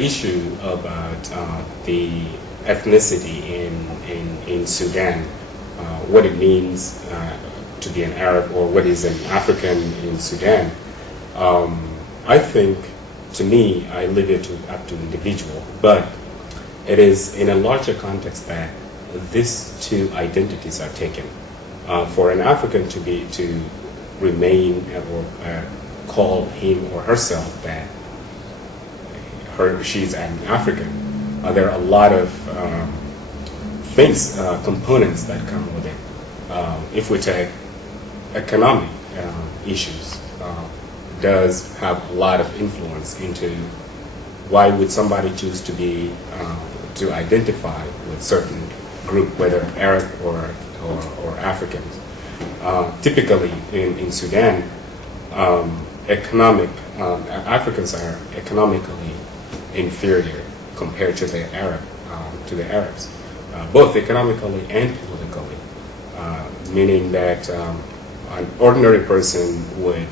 issue about the ethnicity in Sudan, what it means to be an Arab or what is an African in Sudan. I think, to me, I leave it up to individual, but it is in a larger context that these two identities are taken. For an African to remain or call him or herself that she's an African, there are a lot of things, components that come with it. If we take economic issues, does have a lot of influence into why would somebody choose to be to identify with certain group, whether Arab or Africans. Typically in Sudan, Africans are economically inferior compared to the Arabs, both economically and politically, meaning that an ordinary person would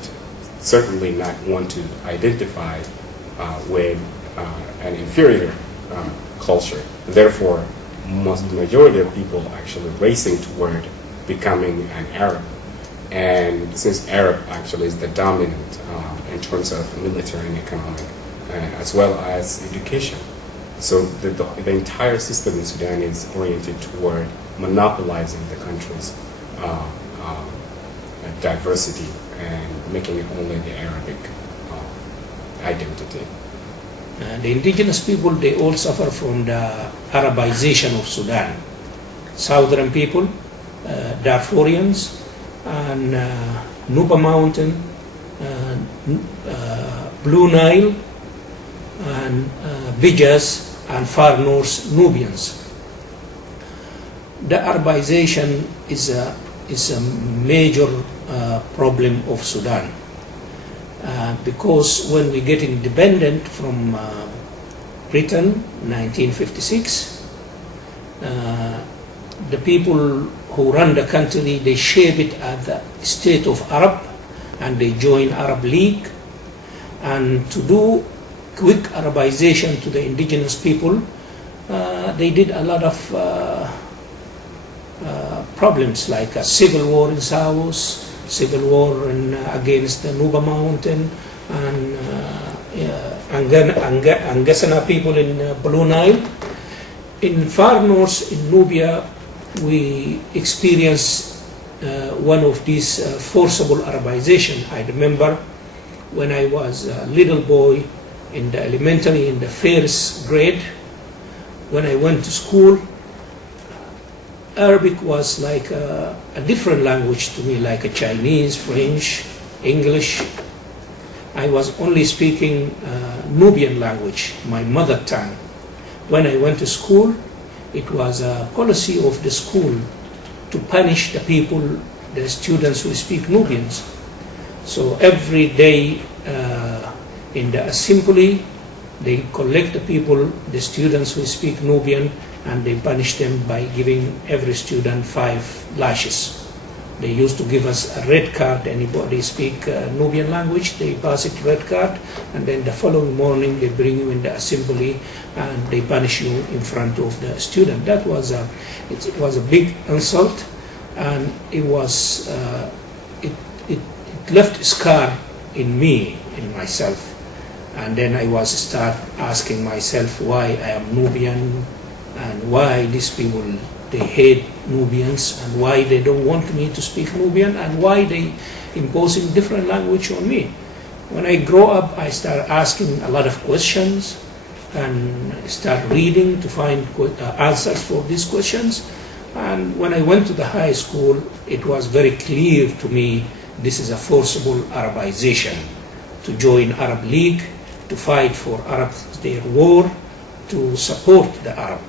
certainly not want to identify with an inferior culture. Therefore, the majority of people actually racing toward becoming an Arab. And since Arab actually is the dominant in terms of military and economic, as well as education. So the entire system in Sudan is oriented toward monopolizing the country's diversity and making it only the Arabic identity. The indigenous people, they all suffer from the Arabization of Sudan. Southern people, Darfurians, and Nuba Mountain, Blue Nile, and Bijas, and far north Nubians. The Arabization is a major problem of Sudan. Because when we get independent from Britain, 1956, the people who run the country, they shape it as the state of Arab, and they join Arab League. And to do quick Arabization to the indigenous people, they did a lot of problems, like a civil war in South, civil war against the Nuba Mountain, and Angasana people in Blue Nile. In far north, in Nubia, we experienced one of these forcible Arabization. I remember when I was a little boy in the elementary, in the first grade, when I went to school, Arabic was like a different language to me, like a Chinese, French, English. I was only speaking Nubian language, my mother tongue. When I went to school, it was a policy of the school to punish the people, the students who speak Nubians. So every day in the assembly, they collect the people, the students who speak Nubian, and they punish them by giving every student 5 lashes. They used to give us a red card. Anybody speak Nubian language, they pass it red card, and then the following morning they bring you in the assembly and they punish you in front of the student. That was it was a big insult, and it was it left a scar in me, in myself. And then I was start asking myself why I am Nubian, and why these people, they hate Nubians, and why they don't want me to speak Nubian, and why they imposing different language on me. When I grow up, I start asking a lot of questions and start reading to find answers for these questions. And when I went to the high school, it was very clear to me this is a forcible Arabization, to join Arab League, to fight for Arabs, their war, to support the Arab.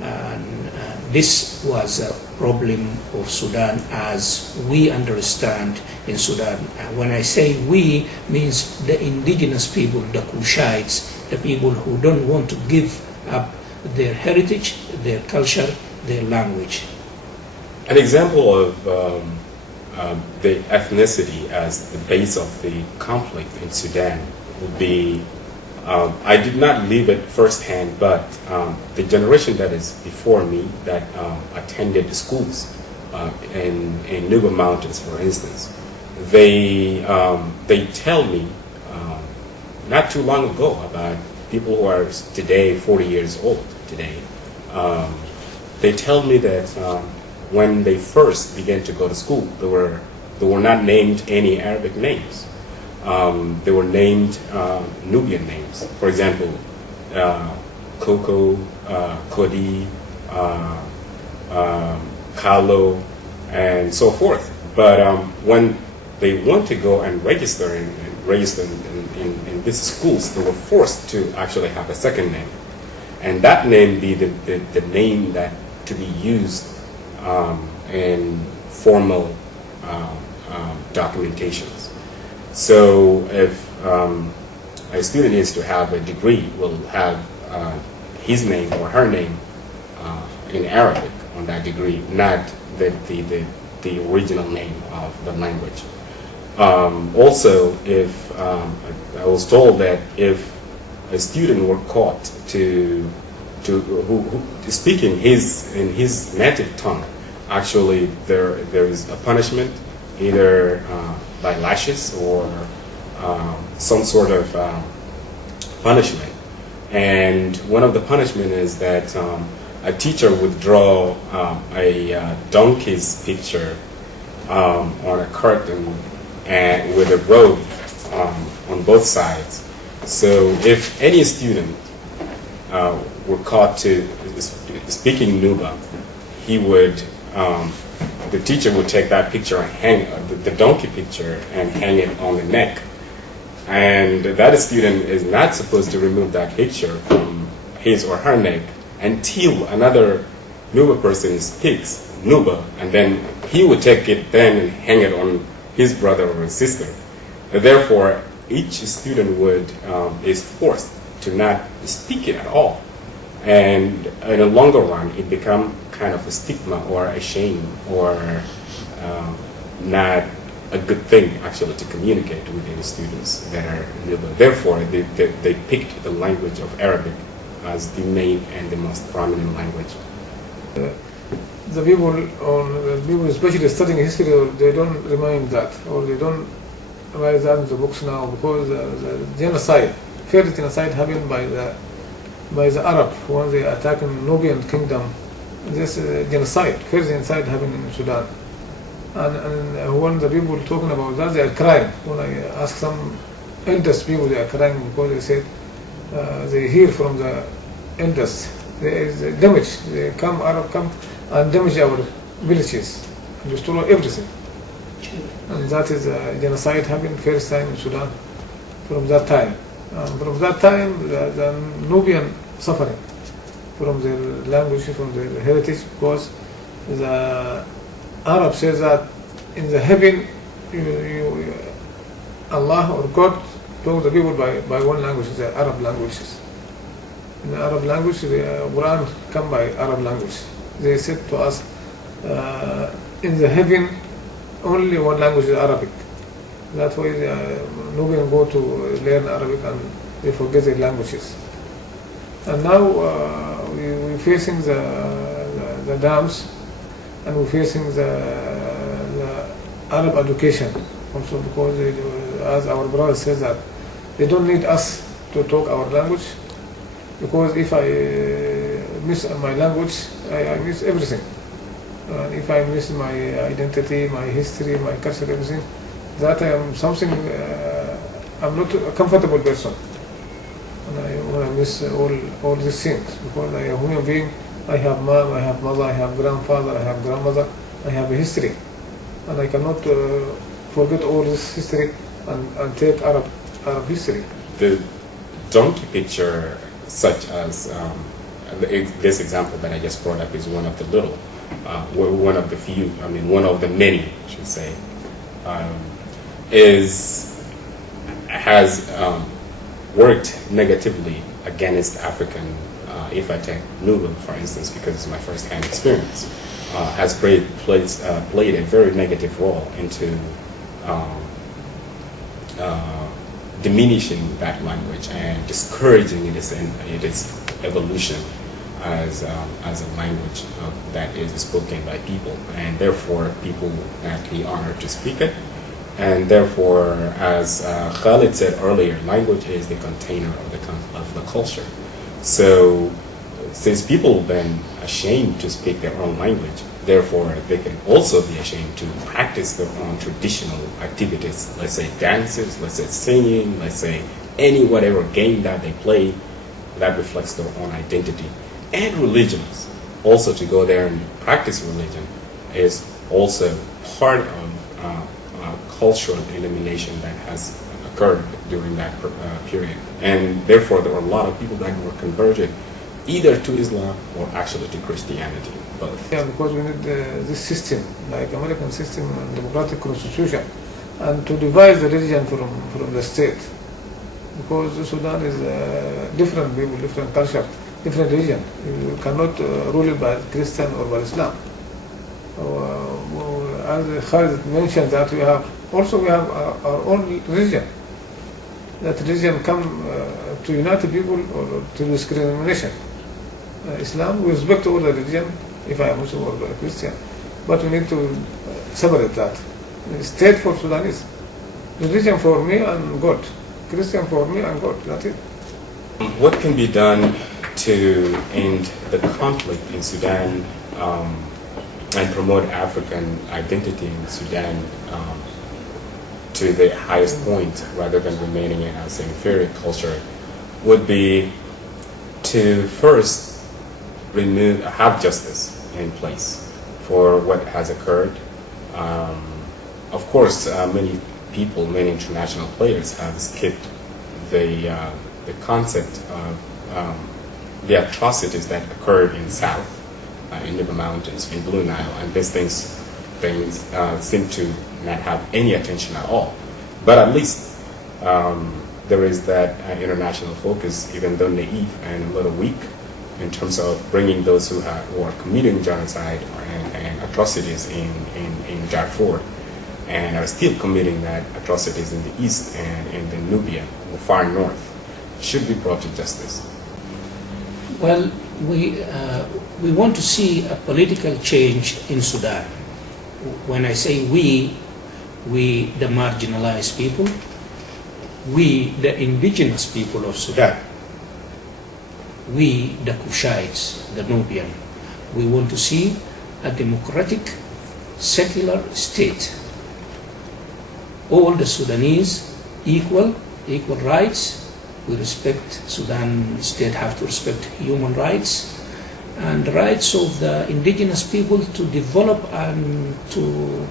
And this was a problem of Sudan as we understand in Sudan. And when I say we, means the indigenous people, the Kushites, the people who don't want to give up their heritage, their culture, their language. An example of the ethnicity as the base of the conflict in Sudan would be I did not live it firsthand, but the generation that is before me that attended the schools in Nuba Mountains, for instance, they tell me not too long ago about people who are today 40 years old today. They tell me that when they first began to go to school, they were not named any Arabic names. They were named Nubian names. For example, Coco, Kodi, Kalo, and so forth. But when they want to go and register in these schools, they were forced to actually have a second name, and that name be the name that to be used in formal documentations. So if a student is to have a degree, will have his name or her name in Arabic on that degree, not the original name of the language. Also, if I was told that if a student were caught to speaking in his native tongue, actually there is a punishment, either by lashes or some sort of punishment. And one of the punishment is that a teacher would draw a donkey's picture on a curtain and with a rope on both sides. So if any student were caught to speaking Nuba, he would, the teacher would take that picture and hang the donkey picture and hang it on the neck. And that student is not supposed to remove that picture from his or her neck until another Nuba person speaks Nuba, and then he would take it then and hang it on his brother or his sister. Therefore, each student is forced to not speak it at all. And in the longer run, it becomes kind of a stigma or a shame or not a good thing actually to communicate with any students that are Nuba. Therefore, they picked the language of Arabic as the main and the most prominent language. The people especially studying history, they don't remind that, or they don't write that in the books now, because the genocide, first genocide happened by the Arab when they attacked the Nubian kingdom. This genocide, first genocide happened in Sudan. And when the people talking about that, they are crying. When I ask some elders people, they are crying because they said they hear from the elders there is damage. Arab come and damage our villages and destroy everything. And that is genocide happened first time in Sudan. From that time, the Nubian suffering from their language, from their heritage, because the Arab says that in the heaven, Allah or God told the people by one language, the Arab languages. In the Arab language, the Quran come by Arab language. They said to us, in the heaven, only one language is Arabic. That's why the Nubian go to learn Arabic and they forget their languages. And now we're facing the dams, and we're facing the Arab education also, because as our brother says that they don't need us to talk our language, because if I miss my language, I miss everything. And if I miss my identity, my history, my culture, everything, that I am something, I'm not a comfortable person. And when I miss all these things, because I am a human being, I have mom, I have mother, I have grandfather, I have grandmother, I have a history. And I cannot forget all this history and take Arab history. The donkey picture, such as this example that I just brought up, is one of the little, one of the few, one of the many, I should say, has worked negatively against African, if I take Nuba, for instance, because it's my first-hand experience, has played a very negative role into diminishing that language and discouraging its evolution as a language that is spoken by people, and therefore people not be honored to speak it. And therefore, as Khalid said earlier, language is the container of the culture. So since people have been ashamed to speak their own language, therefore they can also be ashamed to practice their own traditional activities, let's say dances, let's say singing, let's say any whatever game that they play that reflects their own identity. And religions, also to go there and practice religion is also part of cultural elimination that has occurred during that period. And therefore there were a lot of people that were converted either to Islam or actually to Christianity, both. Yeah, because we need this system, like American system and democratic constitution, and to divide the religion from the state. Because Sudan is different people, different culture, different religion. You cannot rule it by Christian or by Islam. As Khalid mentioned that we have our own religion. That religion come to unite people or to discrimination. Islam, we respect all the religion, if I am Muslim or Christian, but we need to separate that. State for Sudanese, religion for me and God, Christian for me and God, that's it. What can be done to end the conflict in Sudan and promote African identity in Sudan to the highest point rather than remaining in as an inferior culture would be to first have justice in place for what has occurred. Of course, many people, many international players have skipped the concept of the atrocities that occurred in South, in Nuba Mountains, in Blue Nile, and these things seem to not have any attention at all. But at least there is that international focus, even though naive and a little weak, in terms of bringing those who are committing genocide and atrocities in Darfur, and are still committing that atrocities in the east and in the Nubian, or far north, should be brought to justice. Well, we want to see a political change in Sudan. When I say we, the marginalized people, we, the indigenous people of Sudan, we, the Kushites, the Nubian, we want to see a democratic, secular state. All the Sudanese equal rights. We respect, Sudan state have to respect human rights and the rights of the indigenous people to develop and to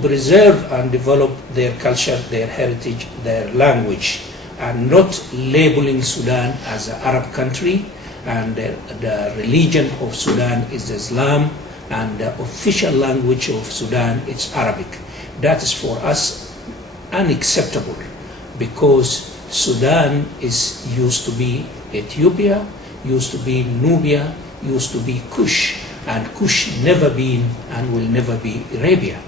preserve and develop their culture, their heritage, their language, and not labeling Sudan as an Arab country, and the religion of Sudan is Islam, and the official language of Sudan is Arabic. That is for us unacceptable, because Sudan used to be Ethiopia, used to be Nubia, used to be Kush, and Kush never been and will never be Arabia.